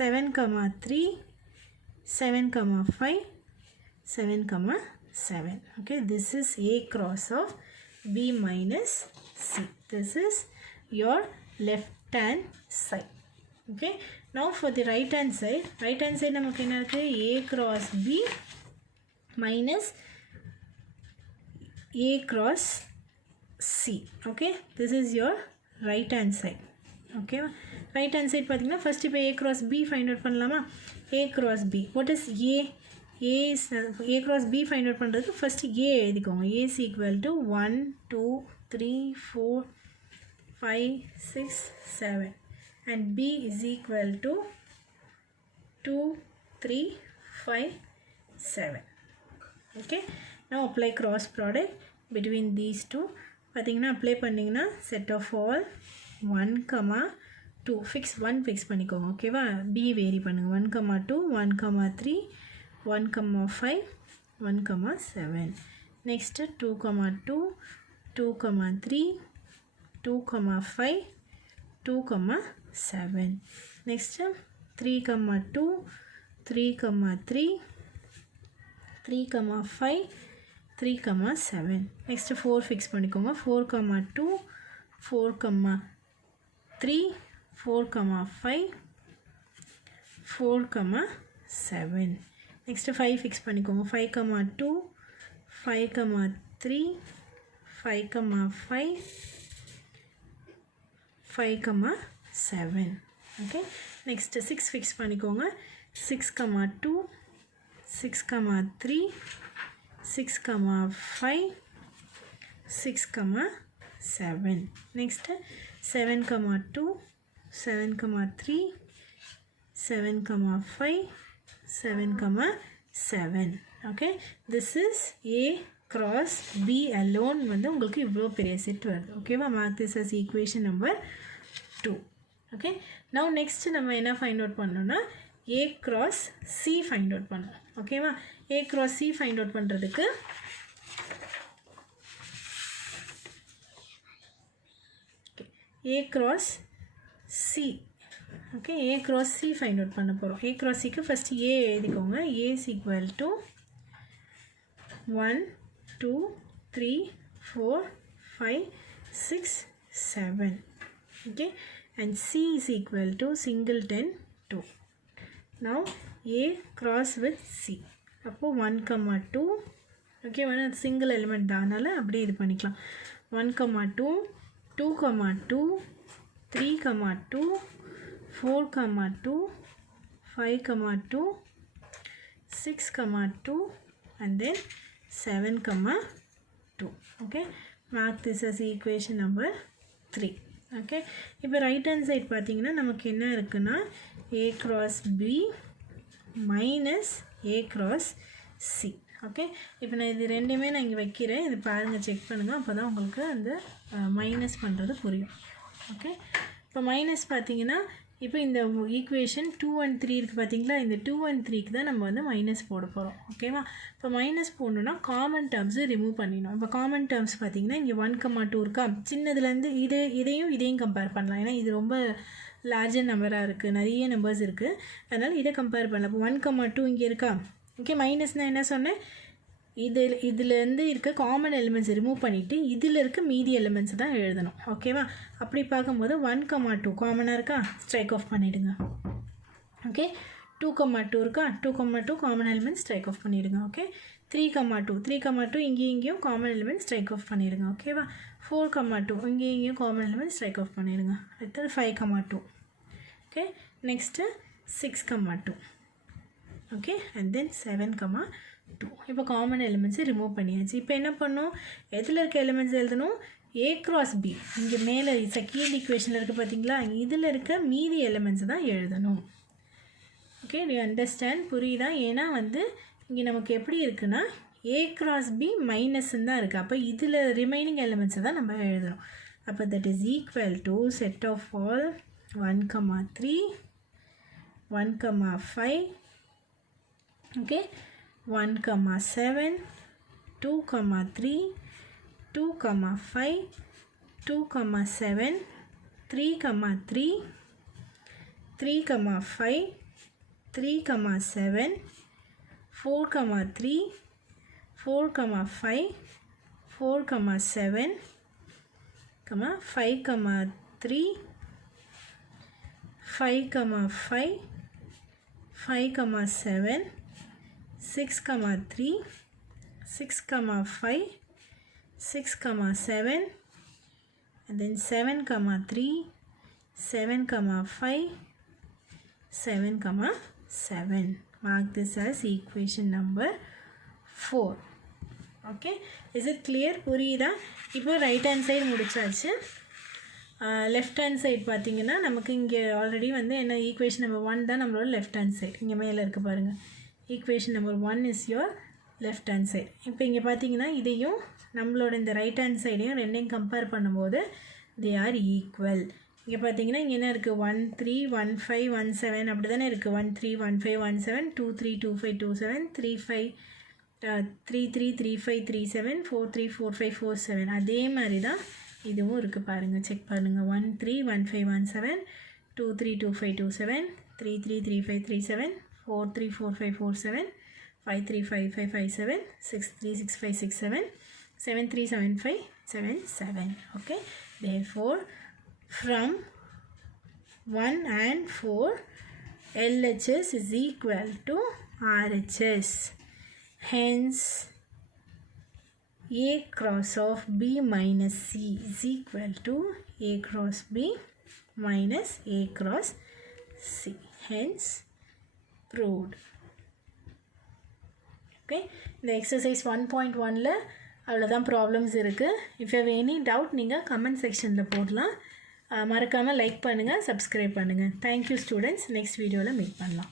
7,3 7,5 7,7. Okay, this is A cross of B minus C. This is your left hand side. Okay, now for the right hand side நமக்கு என்ன இருக்கு? A cross B minus A cross C. Okay, this is your right hand side. Okay, right hand side பார்த்தீங்கன்னா first இப்போ A cross B find out பண்ணலாமா? A cross B, what is A? A cross B find out பண்ணுறதுக்கு first A எழுதிக்கோங்க. A is equal to 1 2 3 4 5 6 7 and B is equal to 2 3 5 7. Okay, now apply cross product between these two. பார்த்தீங்கன்னா apply பண்ணிங்கன்னா set of all 1,2 fix பண்ணிக்கோங்க. ஓகேவா, B vary பண்ணுங்கள். 1,2 1,3 1,5 1,7. Next 2,2 2,3 2,5 2,7. Next 3,2 3,3 3,5 3,7. Next 4 fix பண்ணிக்கோங்க. 4,2 4,3 4,5 4,7. Next 5 fix பண்ணிக்கோங்க. 5,2 5,3 5,5 5,7. Okay, next 6 fix பண்ணிக்கோங்க. 6,2 6,3 6,5 6,7. 7. Next 7, 2, 7, 3, 7, 5, 7, 7. Okay, this is A cross B alone வந்து உங்களுக்கு இவ்வளோ பெரிய செட் வருது. ஓகேவா, mark this as equation number 2. Okay, now next நம்ம என்ன ஃபைண்ட் அவுட் பண்ணோம்னா A cross C find out பண்ணோம். ஓகேவா, A cross C find out பண்ணுறதுக்கு A cross C. Okay, A cross C find out பண்ண போகிறோம். A cross Cக்கு first A எழுதிக்கோங்க. A is equal to 1, 2, 3, 4, 5, 6, 7. Okay, and C is equal to singleton 2. Now A cross with C. அப்போ 1, 2. Okay, one single element தானால அப்படியே இது பண்ணிக்கலாம். 1, 2, 2, 2, 3, 2, 4, 2, 5, 2, 6, 2, and then 7, 2. Okay, mark this as equation number 3. Okay, இப்போ right hand side பார்த்தீங்கன்னா நமக்கு என்ன இருக்குன்னா A cross B minus A cross C. Okay, இப்போ நான் இது ரெண்டுமே நான் இங்கே வைக்கிறேன். இது பாருங்கள், செக் பண்ணுங்கள், அப்போ தான் உங்களுக்கு அந்த மைனஸ் பண்ணுறது புரியும். ஓகே, இப்போ மைனஸ் பார்த்தீங்கன்னா இப்போ இந்த ஈக்குவேஷன் 2 and 3 இருக்குது பார்த்தீங்களா, இந்த 2 and 3க்கு தான் நம்ம வந்து மைனஸ் போட போகிறோம். ஓகேவா, இப்போ மைனஸ் போடணுன்னா காமன் டேர்ம்ஸு ரிமூவ் பண்ணிடணும். இப்போ காமன் டேர்ம்ஸ் பார்த்தீங்கன்னா இங்கே 1, 2 இருக்கா, சின்னதுலேருந்து இதையும் கம்பேர் பண்ணலாம். ஏன்னா இது ரொம்ப லார்ஜர் நம்பராக இருக்குது, நிறைய நம்பர்ஸ் இருக்குது, அதனால் இதை கம்பேர் பண்ணலாம். இப்போ 1, 2 இங்கே இருக்கா. ஓகே, மைனஸ்னால் என்ன சொன்னேன், இதிலேருந்து இருக்க காமன் எலிமெண்ட்ஸ் ரிமூவ் பண்ணிவிட்டு இதில் இருக்க மீதி எலிமெண்ட்ஸ் தான் எழுதணும். ஓகேவா, அப்படி பார்க்கும்போது 1, 2 காமனாக இருக்கா, ஸ்ட்ரைக் ஆஃப் பண்ணிவிடுங்க. ஓகே, 2, 2 இருக்கா, 2, 2 காமன் எலிமெண்ட்ஸ் ஸ்ட்ரைக் ஆஃப் பண்ணிவிடுங்க. ஓகே, 3, 2 இங்கேயும் காமன் எலிமெண்ட்ஸ் ஸ்ட்ரைக் ஆஃப் பண்ணிவிடுங்க. ஓகேவா, 4, 2 இங்கேயும் காமன் எலிமெண்ட்ஸ் ஸ்ட்ரைக் ஆஃப் பண்ணிவிடுங்க. அடுத்தது 5, 2. Okay, next 6, 2. Okay, and then 7, 2. இப்போ காமன் எலிமெண்ட்ஸை ரிமூவ் பண்ணியாச்சு. இப்போ என்ன பண்ணணும், எதில் இருக்க எலிமெண்ட்ஸ் எழுதணும், A cross B இங்கே மேலே செகண்ட் ஈக்குவேஷனில் இருக்குது பார்த்தீங்களா, இதில் இருக்க மீதி எலிமெண்ட்ஸ் தான் எழுதணும். ஓகே, டு அண்டர்ஸ்டாண்ட், புரியுதா? ஏன்னா வந்து இங்கே நமக்கு எப்படி இருக்குன்னா A cross B மைனஸ்ன்னு தான் இருக்குது. அப்போ இதில் ரிமைனிங் எலிமெண்ட்ஸை தான் நம்ம எழுதணும். அப்போ that is equal to set of all 1, 3, 1, 5. Okay, 1, 7, 2, 3, 2, 5, 2, 7, 3, 3, 3, 5, 3, 7, 4, 3, 4, 5, 4, 7, 5, 3, 5, 5, 5, 7, 6, 3, 6, 5, 6, 7, and then 7, 3, 7, 5, 7, 7. Mark this as equation number 4. Okay, is it clear? புரியுதா? இப்போ ரைட் ஹேண்ட் சைடு முடிச்சாச்சு. லெஃப்ட் ஹேண்ட் சைடு பார்த்தீங்கன்னா நமக்கு இங்கே ஆல்ரெடி வந்து என்ன ஈக்குவேஷன் நம்பர் 1 தான் நம்மளோட லெஃப்ட் ஹேண்ட் சைடு. இங்கே மேலே இருக்க பாருங்கள், equation number 1 is your left hand side. இப்போ இங்கே பார்த்தீங்கன்னா இதையும் நம்மளோட இந்த ரைட் ஹேண்ட் சைடையும் ரெண்டையும் கம்பேர் பண்ணும்போது தே ஆர் ஈக்குவல். இங்கே பார்த்தீங்கன்னா இங்கே என்ன இருக்குது, 1, 3, 1, 5, 1, 7 அப்படி தானே இருக்குது. 1, 3, 1, 5, 1, 7, 2, 3, 2, 5, 2, 7, 3, 5, 3, 3, 3, 5, 3, 7, 4, 3, 4, 5, 4, 7. அதே மாதிரி தான் இதுவும் இருக்குது பாருங்கள், செக் பண்ணுங்கள். 1, 3, 1, 5, 1, 7, 2, 3, 2, 5, 2, 7, 3, 3, 3, 5, 3, 7, 4, 3, 4, 5, 4, 7, 5, 3, 5, 5, 5, 7, 6, 3, 6, 5, 6, 7, 7, 3, 7, 5, 7, 7. Okay, therefore from 1 and 4 LHS is equal to RHS. Hence A cross of B minus C is equal to A cross B minus A cross C. Hence proved. Okay, the exercise 1.1 la அவ்வளோதான் problems இருக்குது. If you have any doubt நீங்கள் comment செக்ஷனில் போடலாம். மறக்காமல் like பண்ணுங்கள், subscribe பண்ணுங்கள். Thank you students. Next வீடியோவில் meet பண்ணலாம்.